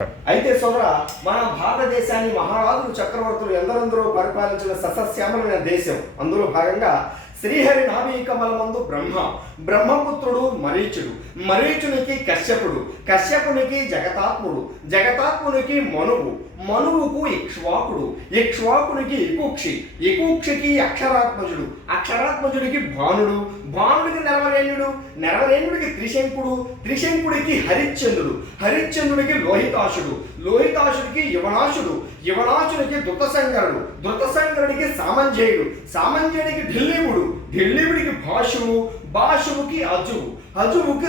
అయితే సోదర, మన భారతదేశాన్ని మహారాజులు చక్రవర్తులు ఎందరెందరో పరిపాలించిన సస్యశ్యామలైన దేశం. అందులో భాగంగా శ్రీహరి నాభి కమలమందు బ్రహ్మపుత్రుడు మరీచుడు, మరీచునికి కశ్యపుడు, కశ్యపునికి జగతాత్ముడు, జగతాత్మునికి మనువుకు ఇక్ష్వాకుడు, ఇక్ష్వాకునికి ఇకుక్షికి అక్షరాత్మజుడు, అక్షరాత్మజుడికి భానుడికి నెరవరేణ్యుడికి త్రిశంకుడికి హరిశ్చంద్రుడికి లోహితాశుడికి యువనాశుడికి ధృతశంకరుడికి సామంజయుడికి ఢిల్లీవుడికి భాషువుకి అజువుకి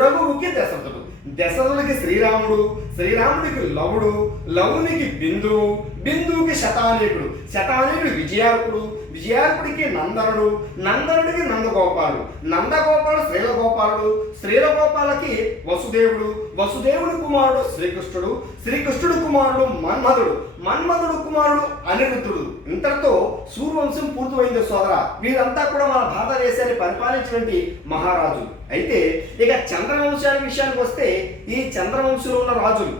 రఘువుకి దశరథుడికి శ్రీరాముడికి లవునికి బిందువుకి శతానీకుడు విజయార్కుడికి నందనుడికి నందగోపాలు శ్రీలగోపాలకి వసుదేవుడి కుమారుడు శ్రీకృష్ణుడు కుమారుడు మన్మధుడు కుమారుడు అనిరుద్ధుడు. ఇంతటితో సూర్యవంశం పూర్తిపోయింది సోదర. వీరంతా కూడా మన భారతదేశాన్ని పరిపాలించినటువంటి మహారాజులు. అయితే ఇక చంద్రవంశాల విషయానికి వస్తే, ఈ చంద్రవంశంలో ఉన్న రాజులు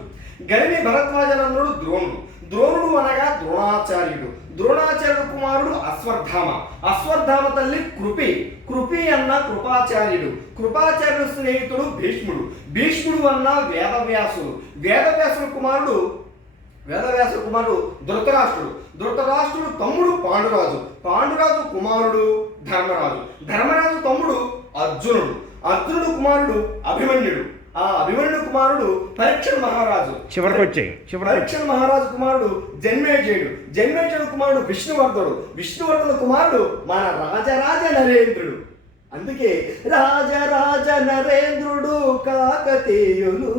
గరిమి భరద్వాజనందుడు ద్రోణుడు అనగా ద్రోణాచార్యుడు కుమారుడు అశ్వత్థామ తల్లి కృపి అన్న కృపాచార్యుడు స్నేహితుడు భీష్ముడు అన్న వేదవ్యాసుడు కుమారుడు ధృతరాష్ట్రుడు తమ్ముడు పాండురాజు కుమారుడు ధర్మరాజు తమ్ముడు అర్జునుడు కుమారుడు అభిమన్యుడు, ఆ అభిమన్యుడు కుమారుడు పరీక్షణ మహారాజు కుమారుడు జన్మేజయుడు కుమారుడు విష్ణువర్ధనుడు కుమారుడు మన రాజరాజ నరేంద్రుడు. అందుకే రాజరాజ నరేంద్రుడు కాకతీయులు,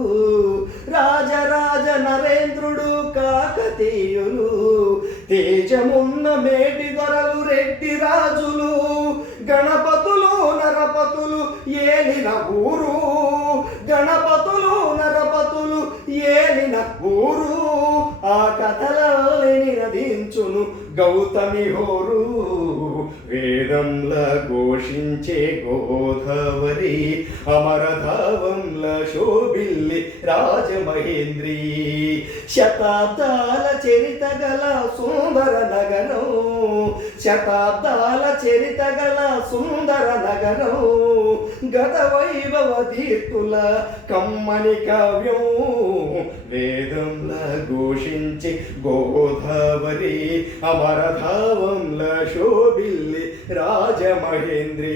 రాజరాజ నరేంద్రుడు కాకతీయులు, తేజమున్న మేటి దొరలు రెడ్డి రాజులు, గణపతులు నరపతులు ఏలిన ఊరు, గణపతులు నరపతులు ఏలిన ఊరు, ఆ కథలని నినదించును గౌతమి హోరు, వేదంల ఘోషించే గోదావరి, అమరధావంల శోభిల్లి రాజమహేంద్రి, శతాబ్దాల చరిత గల సుందర నగరం, గత వైభవ తీర్థుల కమ్మని కావ్యం, వేదంల ఘోషించి గోదావరి, అమరధావంల శోభిల్లి రాజమహేంద్రి.